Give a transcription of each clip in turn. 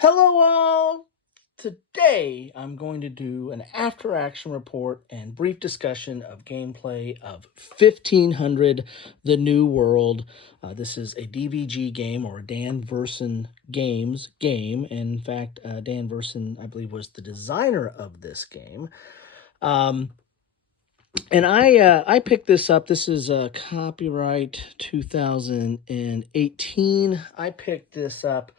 Hello all! Today I'm going to do an after action report and brief discussion of gameplay of 1500 The New World. This is a DVG game, or Dan Verson Games game. In fact, Dan Verson, I believe, was the designer of this game. And I picked this up. This is copyright 2018. I picked this up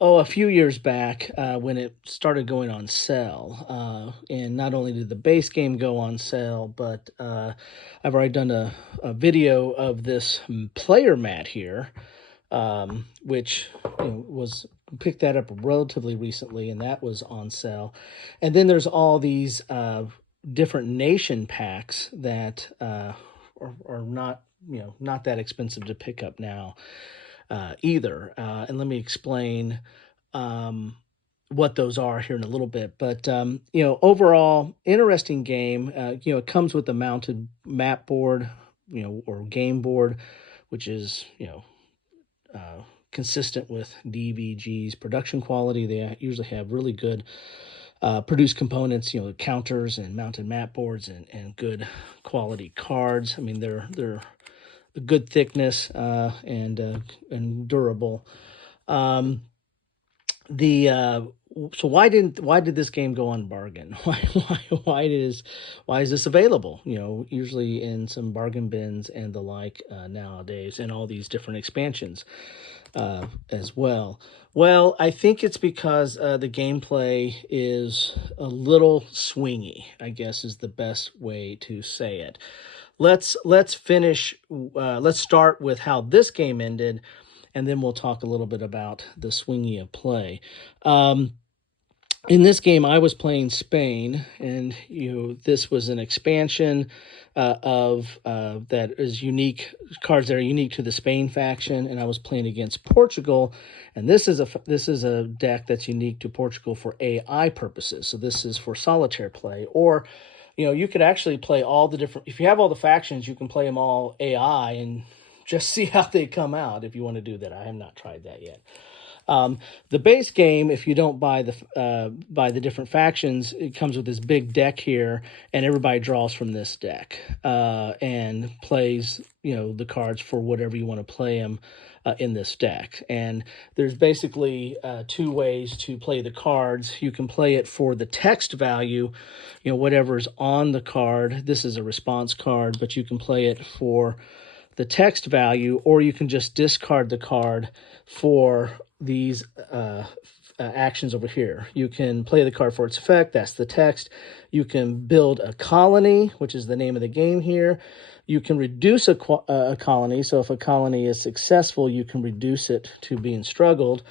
a few years back when it started going on sale. And not only did the base game go on sale, but I've already done a video of this player mat here, which was picked that up relatively recently, and that was on sale. And then there's all these different nation packs that are not not that expensive to pick up now either. And let me explain what those are here in a little bit. But overall, interesting game. It comes with a mounted map board, or game board, which is consistent with DVG's production quality. They usually have really good produced components, counters and mounted map boards and good quality cards. I mean, they're a good thickness and durable. So why did this game go on bargain? Why is this available? Usually in some bargain bins and the like nowadays, and all these different expansions as well. Well, I think it's because the gameplay is a little swingy, I guess is the best way to say it. Let's start with how this game ended, and then we'll talk a little bit about the swingy of play. In this game, I was playing Spain, and this was an expansion of that is unique cards that are unique to the Spain faction, and I was playing against Portugal, and this is a deck that's unique to Portugal for AI purposes. So this is for solitaire play, or you could actually play all the different. If you have all the factions, you can play them all AI and just see how they come out. If you want to do that, I have not tried that yet. The base game, if you don't buy the different factions, it comes with this big deck here, and everybody draws from this deck and plays the cards for whatever you want to play them in this deck. And there's basically two ways to play the cards. You can play it for the text value, whatever's on the card. This is a response card, but you can play it for the text value, or you can just discard the card for these actions over here. You can play the card for its effect. That's the text. You can build a colony, which is the name of the game here. You can reduce a colony. So if a colony is successful, you can reduce it to being struggled.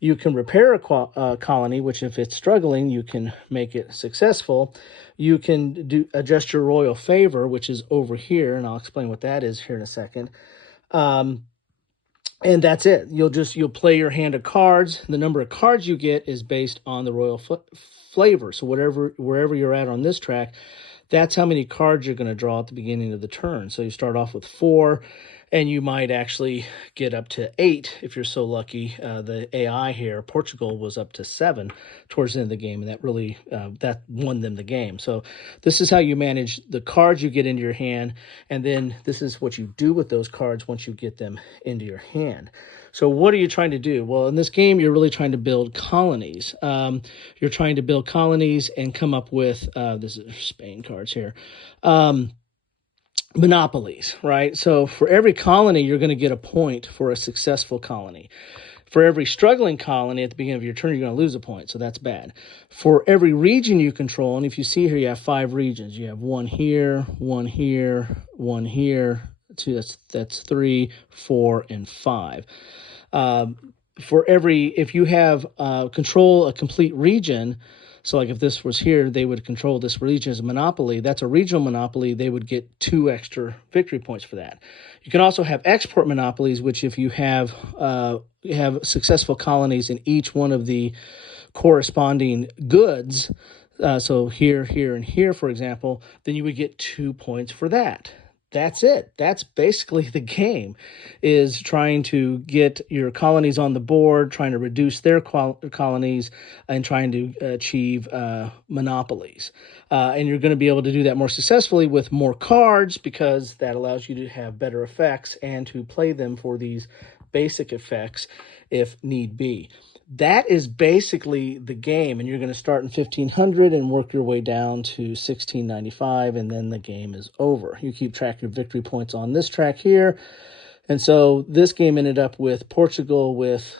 You can repair a colony, which if it's struggling, you can make it successful. You can adjust your royal favor, which is over here, and I'll explain what that is here in a second. And that's it. You'll play your hand of cards. The number of cards you get is based on the royal flavor. So wherever you're at on this track, that's how many cards you're going to draw at the beginning of the turn. So you start off with 4, and you might actually get up to 8 if you're so lucky. The AI here, Portugal, was up to 7 towards the end of the game, and that really that won them the game. So this is how you manage the cards you get into your hand, and then this is what you do with those cards once you get them into your hand. So what are you trying to do? Well, in this game, you're really trying to build colonies. You're trying to build colonies and come up with, this is Spain cards here, monopolies, right? So for every colony, you're going to get a point for a successful colony. For every struggling colony at the beginning of your turn, you're going to lose a point, so that's bad. For every region you control, and if you see here, you have 5 regions. You have one here, one here, one here, 2, that's 3, 4, and 5. If you have control a complete region, so like if this was here, they would control this region as a monopoly. That's a regional monopoly. They would get 2 extra victory points for that. You can also have export monopolies, which if you have successful colonies in each one of the corresponding goods, so here, here, and here, for example, then you would get 2 points for that. that's it. That's basically the game, is trying to get your colonies on the board, trying to reduce their colonies, and trying to achieve monopolies. And you're going to be able to do that more successfully with more cards, because that allows you to have better effects and to play them for these basic effects if need be. That is basically the game, and you're going to start in 1500 and work your way down to 1695, and then the game is over. You keep track of victory points on this track here, and so this game ended up with Portugal with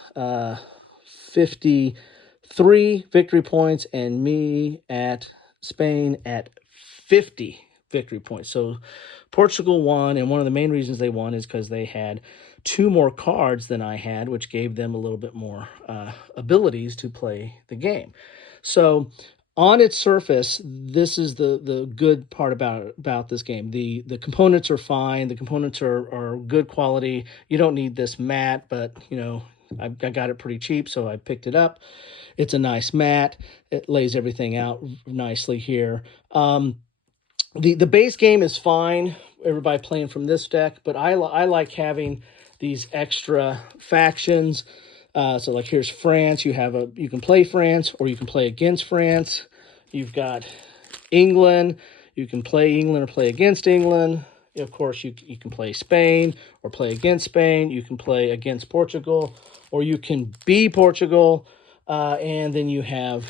53 victory points, and me at Spain at 50 victory points. So Portugal won, and one of the main reasons they won is because they had two more cards than I had, which gave them a little bit more abilities to play the game. So on its surface, this is the good part about this game. The components are fine. The components are good quality. You don't need this mat, but I got it pretty cheap, so I picked it up. It's a nice mat. It lays everything out nicely here. The base game is fine. Everybody playing from this deck, but I like having these extra factions. So like here's France. You can play France, or you can play against France. You've got England. You can play England or play against England. Of course, you can play Spain or play against Spain. You can play against Portugal, or you can be Portugal. And then you have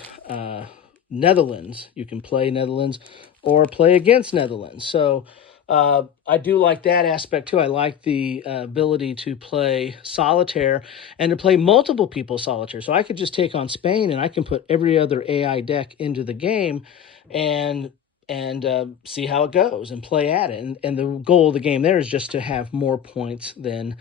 Netherlands. You can play Netherlands or play against Netherlands. So I do like that aspect too. I like the ability to play solitaire and to play multiple people solitaire. So I could just take on Spain, and I can put every other AI deck into the game and see how it goes and play at it. And the goal of the game there is just to have more points than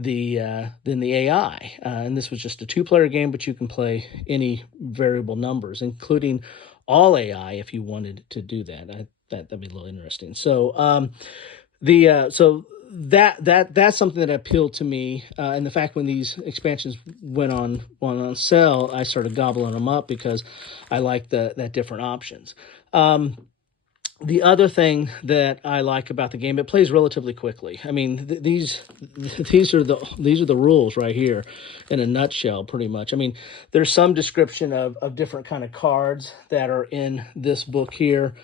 the AI. And this was just a two-player game, but you can play any variable numbers, including all AI, if you wanted to do that. That'd be a little interesting. So that's something that appealed to me, and the fact when these expansions went on sale, I started gobbling them up because I like that different options. The other thing that I like about the game, it plays relatively quickly. I mean, these are the rules right here in a nutshell, pretty much. I mean, there's some description of different kind of cards that are in this book here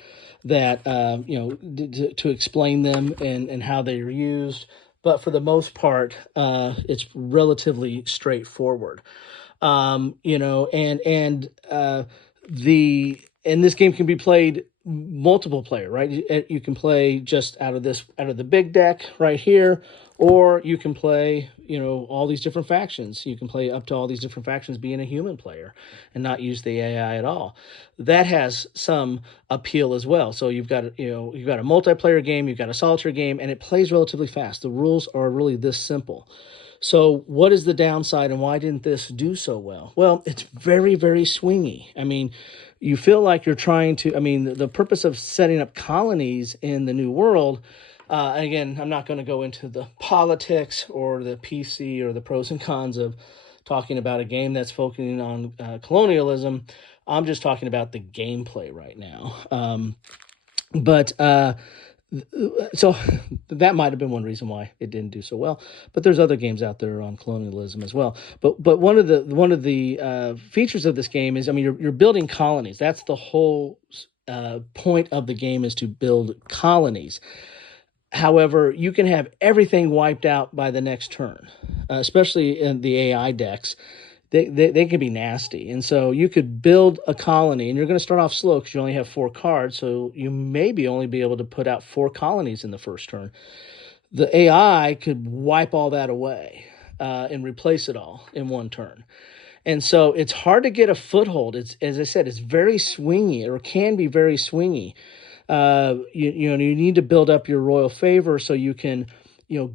that to explain them and how they are used. But for the most part, it's relatively straightforward. And this game can be played multiple player, right? You can play just out of the big deck right here, or you can play, all these different factions. You can play up to all these different factions being a human player and not use the AI at all. That has some appeal as well. So you've got a multiplayer game, you've got a solitaire game, and it plays relatively fast. The rules are really this simple. So what is the downside, and why didn't this do so well? Well, it's very, very swingy. I mean, you feel like you're trying to, the purpose of setting up colonies in the New World, again, I'm not going to go into the politics or the PC or the pros and cons of talking about a game that's focusing on colonialism. I'm just talking about the gameplay right now. So that might have been one reason why it didn't do so well. But there's other games out there on colonialism as well. But one of the features of this game is, you're building colonies. That's the whole point of the game, is to build colonies. However, you can have everything wiped out by the next turn, especially in the AI decks. They can be nasty. And so you could build a colony, and you're going to start off slow because you only have 4 cards, so you maybe only be able to put out 4 colonies in the first turn. The AI could wipe all that away and replace it all in one turn. And so it's hard to get a foothold. As I said, it's very swingy, or can be very swingy. You need to build up your royal favor so you can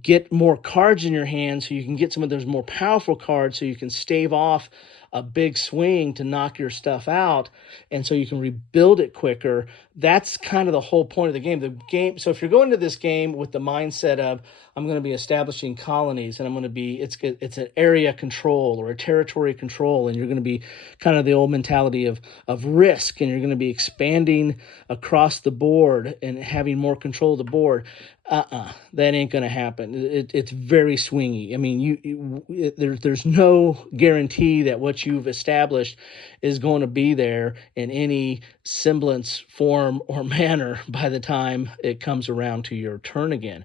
get more cards in your hand, so you can get some of those more powerful cards, so you can stave off a big swing to knock your stuff out, and so you can rebuild it quicker. That's kind of the whole point of the game. So if you're going to this game with the mindset of, I'm going to be establishing colonies, and I'm going to be, it's an area control or a territory control, and you're going to be kind of the old mentality of risk, and you're going to be expanding across the board and having more control of the board. That ain't gonna happen. It's very swingy. I mean, there's no guarantee that what you've established is going to be there in any semblance, form, or manner by the time it comes around to your turn again.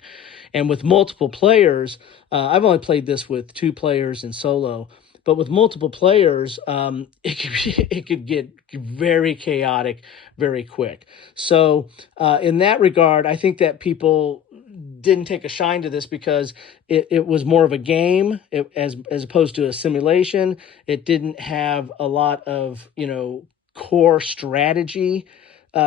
And with multiple players, I've only played this with 2 players in solo, but with multiple players, it could get very chaotic very quick. So, in that regard, I think that people didn't take a shine to this because it was more of a game as opposed to a simulation. It didn't have a lot of core strategy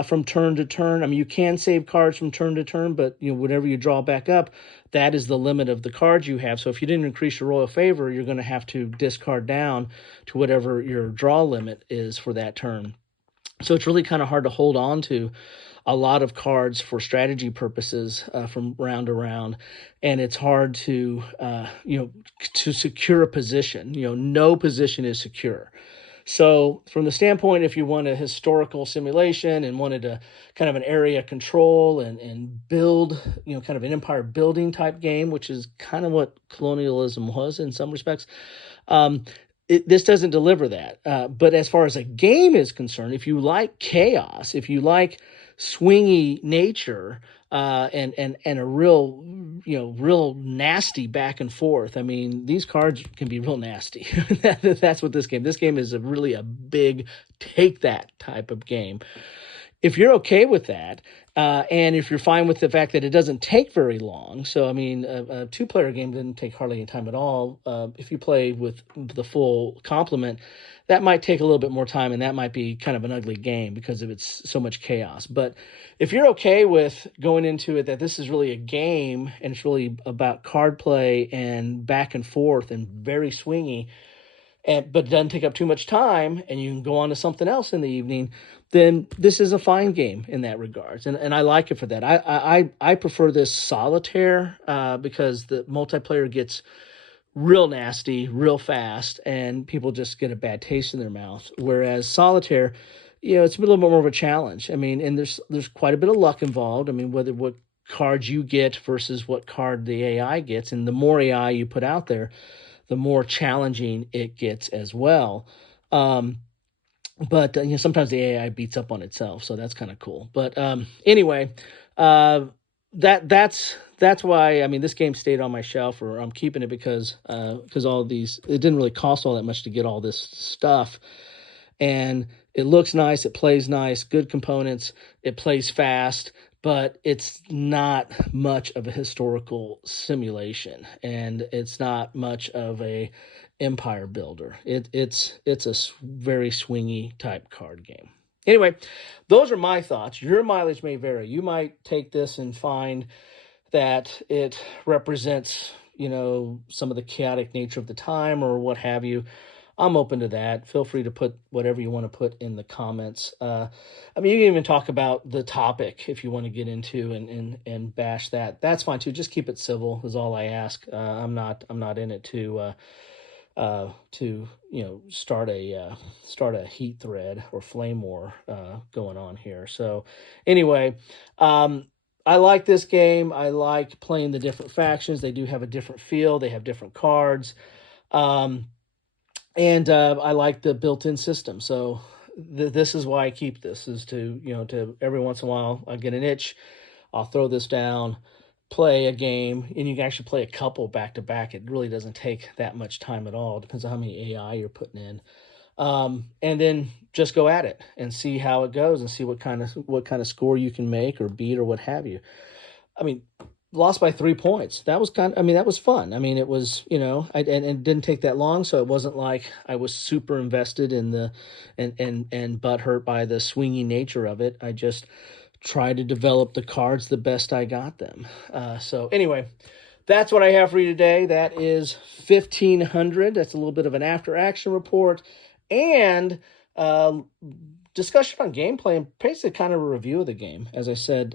from turn to turn. I mean, you can save cards from turn to turn, but whenever you draw back up, that is the limit of the cards you have. So if you didn't increase your royal favor, you're going to have to discard down to whatever your draw limit is for that turn. So it's really kind of hard to hold on to a lot of cards for strategy purposes from round to round, and it's hard to to secure a position. No position is secure. So, from the standpoint, if you want a historical simulation and wanted a kind of an area control and build, kind of an empire building type game, which is kind of what colonialism was in some respects, um, this doesn't deliver that. But as far as a game is concerned, if you like chaos, if you like swingy nature, and a real real nasty back and forth. I mean, these cards can be real nasty. That's what this game is really a big take that type of game. If you're okay with that, and if you're fine with the fact that it doesn't take very long, so I mean, a 2-player game didn't take hardly any time at all. If you play with the full complement, that might take a little bit more time, and that might be kind of an ugly game because of its so much chaos. But if you're okay with going into it that this is really a game and it's really about card play and back and forth and very swingy, but it doesn't take up too much time and you can go on to something else in the evening, then this is a fine game in that regards, and I like it for that. I prefer this solitaire because the multiplayer gets real nasty real fast and people just get a bad taste in their mouth, whereas solitaire, it's a little bit more of a challenge. I mean, and there's quite a bit of luck involved. I mean, whether what cards you get versus what card the AI gets, and the more AI you put out there, the more challenging it gets as well. Um, but sometimes the AI beats up on itself, so that's kind of cool. But anyway, uh, that's why I mean this game stayed on my shelf, or I'm keeping it because all these it didn't really cost all that much to get all this stuff, and it looks nice, it plays nice, good components, it plays fast, but it's not much of a historical simulation, and it's not much of a empire builder. It's a very swingy type card game. Anyway, those are my thoughts. Your mileage may vary. You might take this and find that it represents, some of the chaotic nature of the time or what have you. I'm open to that. Feel free to put whatever you want to put in the comments. I mean, you can even talk about the topic if you want to get into and bash that. That's fine too. Just keep it civil is all I ask. I'm not in it to start a heat thread or flame war going on here. So anyway, I like this game. I like playing the different factions. They do have a different feel. They have different cards. Um, and I like the built-in system. So this is why I keep this, is to to every once in a while I get an itch, I'll throw this down, play a game, and you can actually play a couple back to back. It really doesn't take that much time at all. It depends on how many AI you're putting in, and then just go at it and see how it goes and see what kind of score you can make or beat or what have you. I mean, lost by 3 points. That was I mean, that was fun. I mean, it was, and it didn't take that long. So it wasn't like I was super invested in and butthurt by the swingy nature of it. I just tried to develop the cards the best I got them. So anyway, that's what I have for you today. That is 1500. That's a little bit of an after action report and, discussion on gameplay and basically kind of a review of the game. As I said,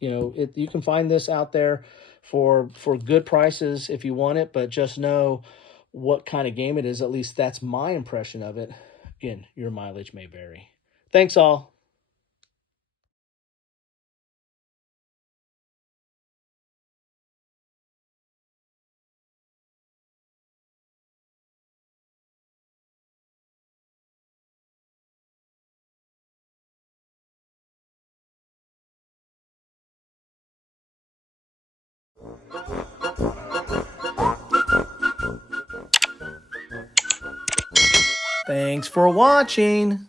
you can find this out there for good prices if you want it, but just know what kind of game it is. At least that's my impression of it. Again, your mileage may vary. Thanks all. Thanks for watching.